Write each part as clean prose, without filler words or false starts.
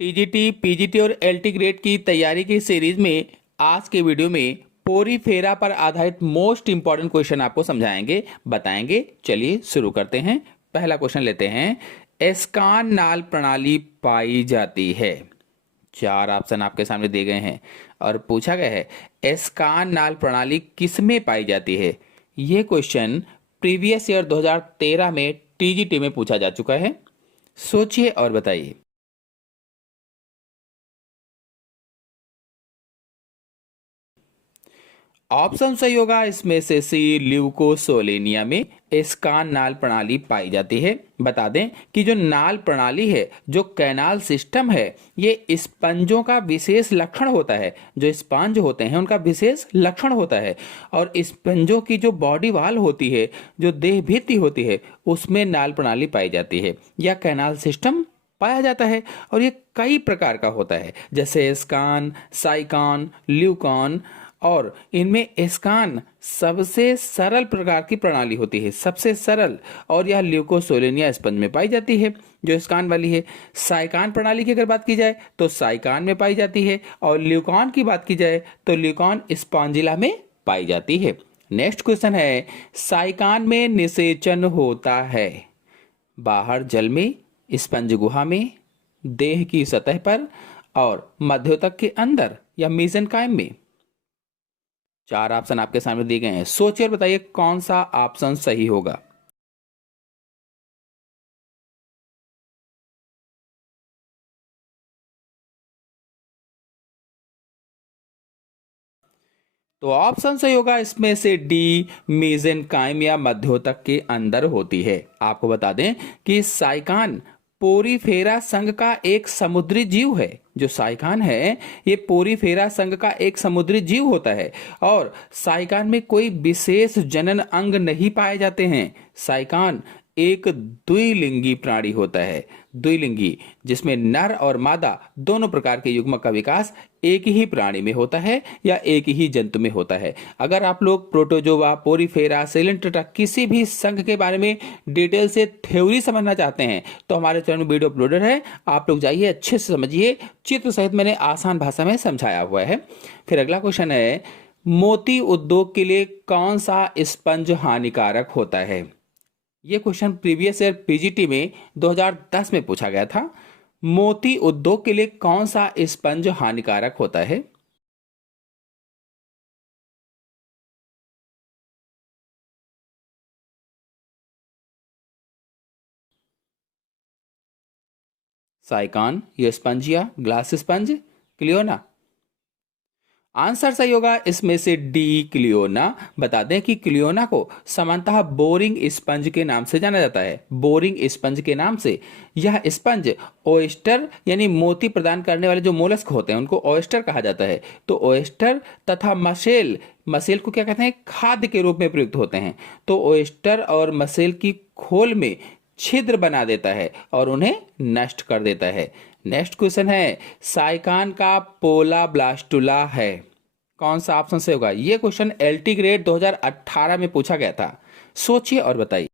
TGT, PGT और LT grade की तैयारी की सीरीज में आज के वीडियो में पोरीफेरा पर आधारित मोस्ट इंपॉर्टेंट क्वेश्चन आपको समझाएंगे, बताएंगे। चलिए शुरू करते हैं। पहला क्वेश्चन लेते हैं। एस्कान नाल प्रणाली पाई जाती है। चार ऑप्शन आपके सामने दिए गए हैं और पूछा गया है एस्कान नाल प्रणाली किसमें पाई जाती है। यह क्वेश्चन प्रीवियस ईयर 2013 में टीजीटी में पूछा जा चुका है। सोचिए और बताइए। ऑप्शन सही होगा इसमें से सी, ल्यूकोसोलेनिया में एस्कान नाल प्रणाली पाई जाती है। बता दें कि जो नाल प्रणाली है, जो कैनाल सिस्टम है, ये स्पंजों का विशेष लक्षण होता है। जो स्पंज होते हैं उनका विशेष लक्षण होता है और स्पंजों की जो बॉडी वाल होती है, जो देह भित्ति होती है, उसमें नाल प्रणाली पाई जाती है या कैनाल सिस्टम पाया जाता है। और ये कई प्रकार का होता है, जैसे एस्कान, साइकान, ल्यूकॉन। और इनमें एस्कान सबसे सरल प्रकार की प्रणाली होती है, सबसे सरल, और यह ल्यूकोसोलेनिया स्पंज में पाई जाती है जो एस्कान वाली है। साइकान प्रणाली की अगर बात की जाए तो साइकान में पाई जाती है और ल्यूकॉन की बात की जाए तो ल्यूकॉन स्पॉन्जिला में पाई जाती है। नेक्स्ट क्वेश्चन है, साइकान में निषेचन होता है बाहर जल में, स्पंज गुहा में, देह की सतह पर और मध्योतक के अंदर या मेसेनकाइम में। चार ऑप्शन आपके सामने दिए गए हैं। सोचिए और बताइए कौन सा ऑप्शन सही होगा। तो ऑप्शन सही होगा इसमें से डी, मेसेनकाइम या मध्योतक के अंदर होती है। आपको बता दें कि साइकान पोरीफेरा संघ का एक समुद्री जीव है। जो साइकान है ये पोरीफेरा संघ का एक समुद्री जीव होता है और साइकान में कोई विशेष जनन अंग नहीं पाए जाते हैं। साइकान एक द्विलिंगी प्राणी होता है, द्विलिंगी, जिसमें नर और मादा दोनों प्रकार के युग्मक का विकास एक ही प्राणी में होता है या एक ही जंतु में होता है। अगर आप लोग प्रोटोजोआ, पोरीफेरा, सेलेंट्रेटा किसी भी संघ के बारे में डिटेल से थ्योरी समझना चाहते हैं तो हमारे चैनल में वीडियो अपलोडेड है, आप लोग जाइए, अच्छे से समझिए। चित्र सहित मैंने आसान भाषा में समझाया हुआ है। फिर अगला क्वेश्चन है, मोती उद्योग के लिए कौन सा स्पंज हानिकारक होता है। यह क्वेश्चन प्रीवियस ईयर पीजीटी में 2010 में पूछा गया था। मोती उद्योग के लिए कौन सा स्पंज हानिकारक होता है। साइकान, ये स्पंज या ग्लास स्पंज, क्लियोना। आंसर सही होगा इसमें से डी, क्लियोना। बता दें कि क्लियोना को सामान्यतः बोरिंग स्पंज के नाम से जाना जाता है, बोरिंग स्पंज के नाम से। यह स्पंज ओयस्टर यानी मोती प्रदान करने वाले जो मोलस्क होते हैं उनको ओयस्टर कहा जाता है। तो ओयस्टर तथा मसेल, मसेल को क्या कहते हैं, खाद्य के रूप में प्रयुक्त होते हैं। तो ओयस्टर और मसेल की खोल में छिद्र बना देता है और उन्हें नष्ट कर देता है। नेक्स्ट क्वेश्चन है, साइकान का पोला ब्लास्टुला है। कौन सा ऑप्शन से होगा। यह क्वेश्चन एलटी ग्रेड 2018 में पूछा गया था। सोचिए और बताइए।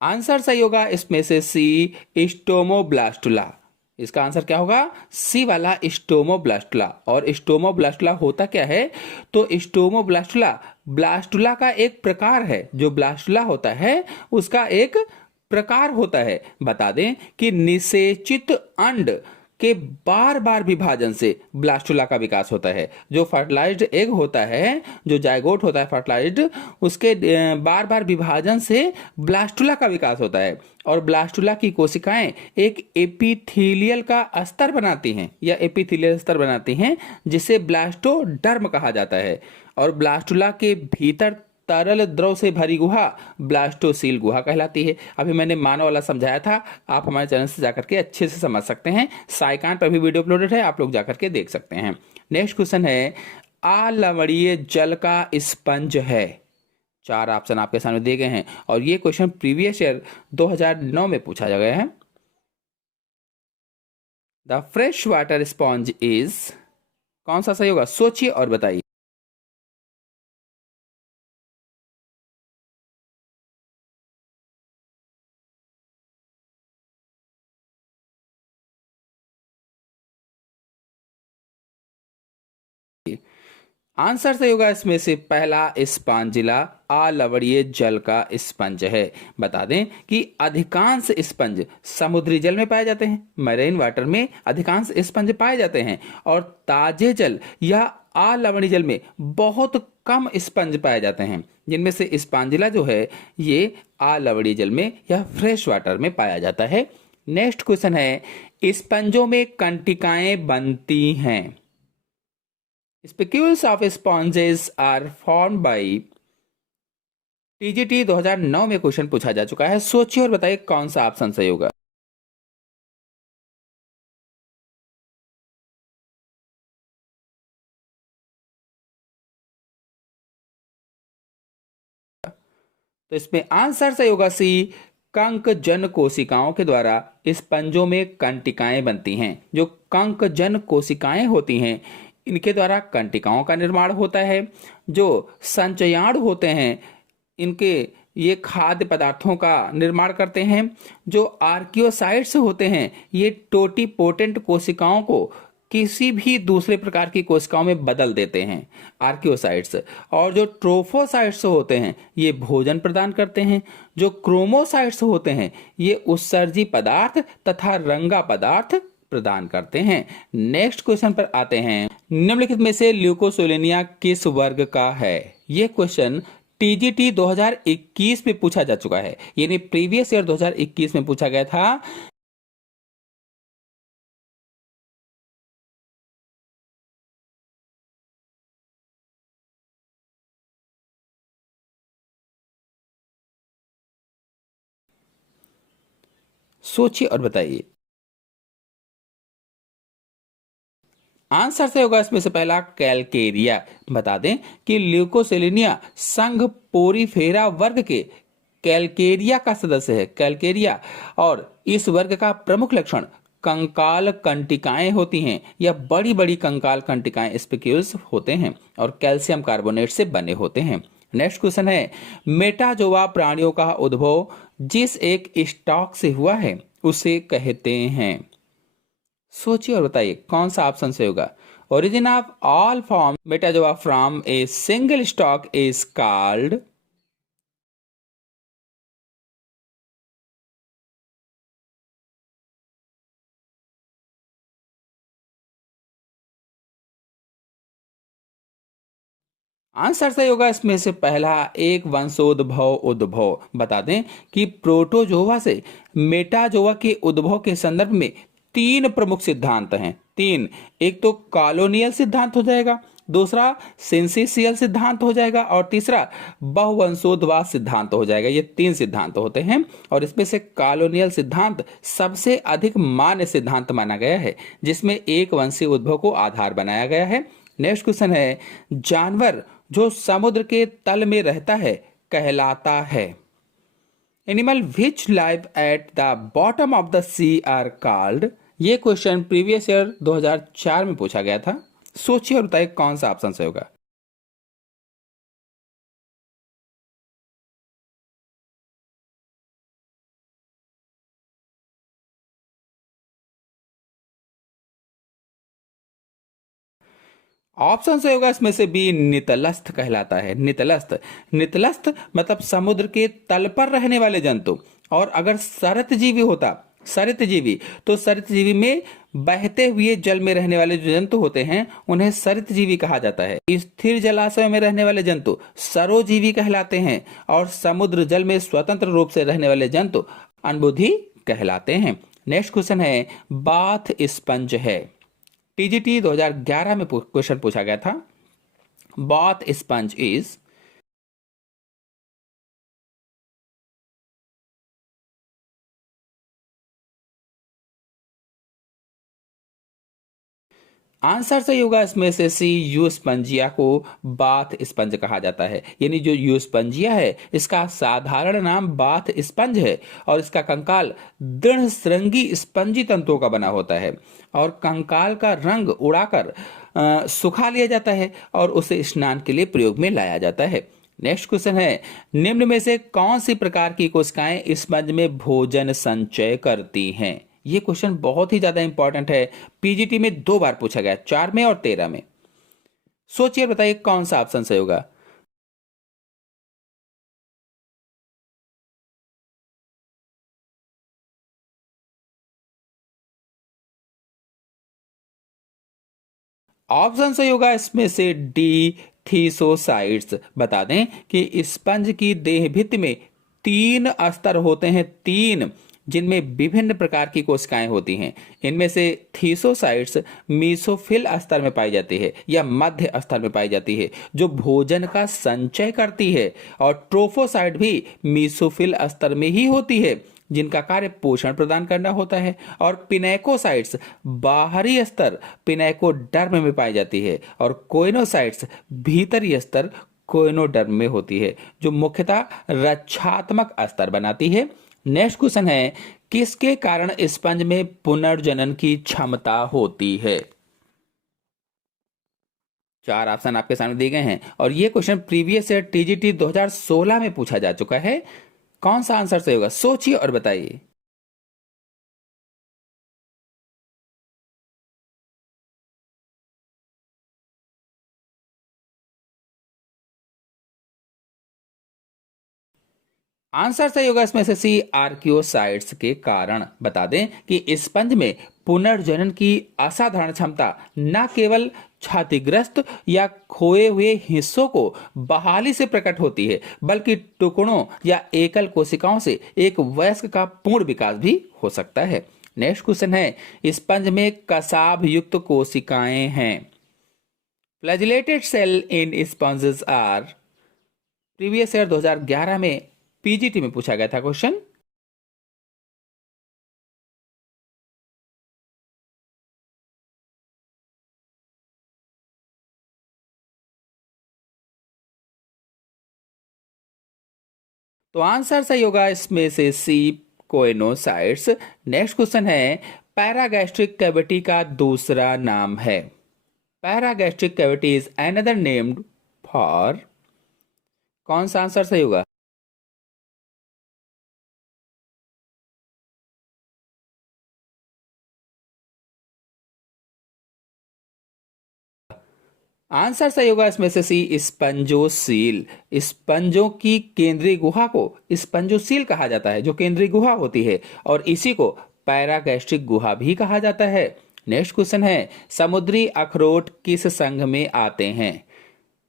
आंसर सही होगा इसमें से सी, स्टोमोब्लास्टुला। इसका आंसर क्या होगा, सी वाला स्टोमोब्लास्टुला। और स्टोमोब्लास्टुला होता क्या है, तो स्टोमोब्लास्टुला ब्लास्टुला का एक प्रकार है। जो ब्लास्टुला होता है उसका एक प्रकार होता है। बता दें कि निषेचित अंड के बार बार विभाजन से ब्लास्टुला का विकास होता है। जो फर्टिलाइज्ड एग होता है, जो जायगोट होता है फर्टिलाइज्ड, उसके बार बार विभाजन से ब्लास्टुला का विकास होता है। और ब्लास्टुला की कोशिकाएं एक एपिथेलियल का स्तर बनाती हैं या एपिथेलियल स्तर बनाती हैं, जिसे ब्लास्टोडर्म कहा जाता है। और ब्लास्टुला के भीतर तरल द्रव से भरी गुहा ब्लास्टोसील गुहा कहलाती है। अभी मैंने मानव वाला समझाया था, आप हमारे चैनल से जाकर के अच्छे से समझ सकते हैं। साइकान पर भी वीडियो अपलोडेड है, आप लोग जाकर के देख सकते हैं। नेक्स्ट क्वेश्चन है, अलवणीय जल का स्पंज है। चार ऑप्शन आपके सामने दिए गए हैं और ये क्वेश्चन प्रीवियस ईयर 2009 में पूछा गया है। The fresh water sponge is, कौन सा सही होगा, सोचिए और बताइए। आंसर सही होगा इसमें से पहला स्पंजिला अलवणीय जल का स्पंज है। बता दें कि अधिकांश स्पंज समुद्री जल में पाए जाते हैं, मरीन वाटर में अधिकांश स्पंज पाए जाते हैं, और ताजे जल या अलवणीय जल में बहुत कम स्पंज पाए जाते हैं, जिनमें से स्पंजिला जो है ये अलवणीय जल में या फ्रेश वाटर में पाया जाता है। नेक्स्ट क्वेश्चन है, स्पंजों में कंटिकाएं बनती हैं। Spicules of sponges are formed by TGT 2009 में क्वेश्चन पूछा जा चुका है। सोचिए और बताइए कौन सा ऑप्शन सही होगा। तो इसमें आंसर सही होगा सी, कंक जन कोशिकाओं के द्वारा स्पंजों में कंटिकाएं बनती हैं। जो कंक जन कोशिकाएं होती हैं इनके द्वारा कंटिकाओं का निर्माण होता है। जो संचयाण होते हैं इनके ये खाद्य पदार्थों का निर्माण करते हैं। जो आर्कियोसाइट्स होते हैं ये टोटीपोटेंट कोशिकाओं को किसी भी दूसरे प्रकार की कोशिकाओं में बदल देते हैं, आर्कियोसाइट्स। और जो ट्रोफोसाइट्स होते हैं ये भोजन प्रदान करते हैं। जो क्रोमोसाइट्स होते हैं ये उत्सर्जी पदार्थ तथा रंगा पदार्थ प्रदान करते हैं। नेक्स्ट क्वेश्चन पर आते हैं, निम्नलिखित में से ल्यूकोसोलेनिया किस वर्ग का है। यह क्वेश्चन टीजीटी 2021 में पूछा जा चुका है, यानी प्रीवियस ईयर 2021 में पूछा गया था। सोचिए और बताइए। आंसर से होगा इसमें से पहला कैलकेरिया। बता दें कि ल्यूकोसेलिनिया संघ पोरीफेरा वर्ग के कैलकेरिया का सदस्य है, कैलकेरिया। और इस वर्ग का प्रमुख लक्षण कंकाल कंटिकाएं होती हैं या बड़ी बड़ी कंकाल कंटिकाएं स्पिक्यूल्स होते हैं और कैल्शियम कार्बोनेट से बने होते हैं। नेक्स्ट क्वेश्चन है, मेटाजोआ प्राणियों का उद्भव जिस एक स्टॉक से हुआ है उसे कहते हैं। सोचिए और बताइए कौन सा ऑप्शन से होगा। Origin of all form Metazoa from a single stock is called. Answer सही होगा इसमें से पहला एक वंशोद्भव उद्भव। बता दें कि प्रोटोजोआ से मेटाजोआ के उद्भव के संदर्भ में तीन प्रमुख सिद्धांत हैं। तीन, एक तो कॉलोनियल सिद्धांत हो जाएगा, दूसरा सिंसिशियल सिद्धांत हो जाएगा, और तीसरा बहुवंशोद्वास सिद्धांत हो जाएगा। ये तीन सिद्धांत होते हैं और इसमें से कॉलोनियल सिद्धांत सबसे अधिक मान्य सिद्धांत माना गया है, जिसमें एक वंशीय उद्भव को आधार बनाया गया है। नेक्स्ट क्वेश्चन है, जानवर जो समुद्र के तल में रहता है कहलाता है। Animal which live at the bottom of the sea are called. ये क्वेश्चन प्रीवियस ईयर 2004 में पूछा गया था। सोचिए और बताइए कौन सा ऑप्शन सही होगा। ऑप्शन से होगा इसमें से बी, नितलस्थ कहलाता है। नितलस्थ, नितलस्थ मतलब समुद्र के तल पर रहने वाले जंतु। और अगर सरितजीवी होता, सरितजीवी, तो सरितजीवी में बहते हुए जल में रहने वाले जो जंतु होते हैं उन्हें सरितजीवी कहा जाता है। स्थिर जलाशय में रहने वाले जंतु सरोजीवी कहलाते हैं और समुद्र जल में स्वतंत्र रूप से रहने वाले जंतु अनबुद्धि कहलाते हैं। नेक्स्ट क्वेश्चन है, बाथ स्पंज है। टीजीटी 2011 में क्वेश्चन पूछा गया था। Bath sponge is. आंसर सही होगा इसमें से सी, यूस्पंजिया को बाथ स्पंज कहा जाता है। यानी जो यूस्पंजिया है इसका साधारण नाम बाथ स्पंज है और इसका कंकाल दृढ़ श्रृंगी स्पंजी तंतुओं का बना होता है और कंकाल का रंग उड़ाकर सुखा लिया जाता है और उसे स्नान के लिए प्रयोग में लाया जाता है। नेक्स्ट क्वेश्चन है, निम्न में से कौन सी प्रकार की कोशिकाएं स्पंज में भोजन संचय करती हैं? ये क्वेश्चन बहुत ही ज्यादा इंपॉर्टेंट है, पीजीटी में 2 बार पूछा गया, 4 में और 13 में। सोचिए बताइए कौन सा ऑप्शन सही होगा। ऑप्शन सही होगा इसमें से डी, थीसोसाइट्स। बता दें कि स्पंज की देह भित्ति में 3 स्तर होते हैं, 3, जिनमें विभिन्न प्रकार की कोशिकाएं होती हैं। इनमें से थीसोसाइट्स मीसोफिल स्तर में पाई जाती है या मध्य स्तर में पाई जाती है जो भोजन का संचय करती है, और ट्रोफोसाइट भी मीसोफिल स्तर में ही होती है जिनका कार्य पोषण प्रदान करना होता है, और पिनेकोसाइट्स बाहरी स्तर पिनेकोडर्म में पाई जाती है, और कोइनोसाइट्स भीतरी स्तर कोइनोडर्म में होती है जो मुख्यतः रक्षात्मक स्तर बनाती है। नेक्स्ट क्वेश्चन है, किसके कारण स्पंज में पुनर्जनन की क्षमता होती है? 4 ऑप्शन आपके सामने दिए गए हैं और ये क्वेश्चन प्रीवियस ईयर टीजीटी 2016 में पूछा जा चुका है। कौन सा आंसर सही होगा, सोचिए और बताइए। आंसर सही होगा इसमें से सी, आर्कियोसाइट्स के कारण। बता दें कि स्पंज में पुनर्जनन की असाधारण क्षमता न केवल क्षतिग्रस्त या खोए हुए हिस्सों को बहाली से प्रकट होती है बल्कि टुकड़ों या एकल कोशिकाओं से एक वयस्क का पूर्ण विकास भी हो सकता है। नेक्स्ट क्वेश्चन है, स्पंज में कसाभ युक्त कोशिकाएं हैं। Flagellated cell in sponges are. Previous year 2011 में पीजीटी में पूछा गया था क्वेश्चन। तो आंसर सही होगा इसमें से सी, कोइनोसाइट्स। नेक्स्ट क्वेश्चन है, पैरागैस्ट्रिक कैविटी का दूसरा नाम है। Paragastric cavity is another named for. कौन सा आंसर सही होगा? आंसर सही होगा इसमें से सी, स्पंजोसील। स्पंजों की केंद्रीय गुहा को स्पंजोसील कहा जाता है जो केंद्रीय गुहा होती है, और इसी को पैरागैस्ट्रिक गुहा भी कहा जाता है। नेक्स्ट क्वेश्चन है, समुद्री अखरोट किस संघ में आते हैं?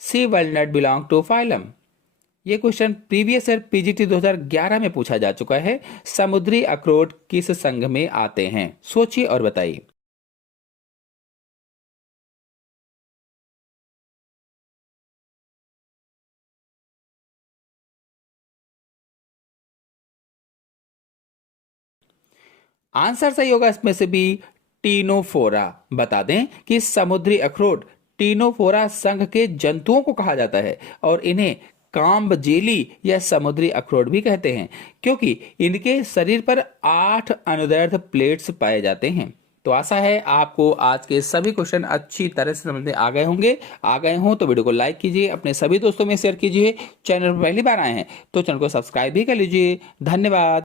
सी, वॉलनट बिलोंग टू फाइलम। ये क्वेश्चन प्रीवियस ईयर पीजीटी 2011 में पूछा जा चुका है। समुद्री अखरोट किस संघ में आते हैं? सोचिए और बताइए। आंसर सही होगा इसमें से भी, टीनोफोरा। बता दें कि समुद्री अखरोट टीनोफोरा संघ के जंतुओं को कहा जाता है और इन्हें काम्बजेली या समुद्री अखरोट भी कहते हैं क्योंकि इनके शरीर पर 8 अनुदैर्ध्य प्लेट्स पाए जाते हैं। तो आशा है आपको आज के सभी क्वेश्चन अच्छी तरह से समझ में आ गए होंगे। आ गए हों तो वीडियो को लाइक कीजिए, अपने सभी दोस्तों में शेयर कीजिए। चैनल पर पहली बार आए हैं तो चैनल को सब्सक्राइब भी कर लीजिए। धन्यवाद।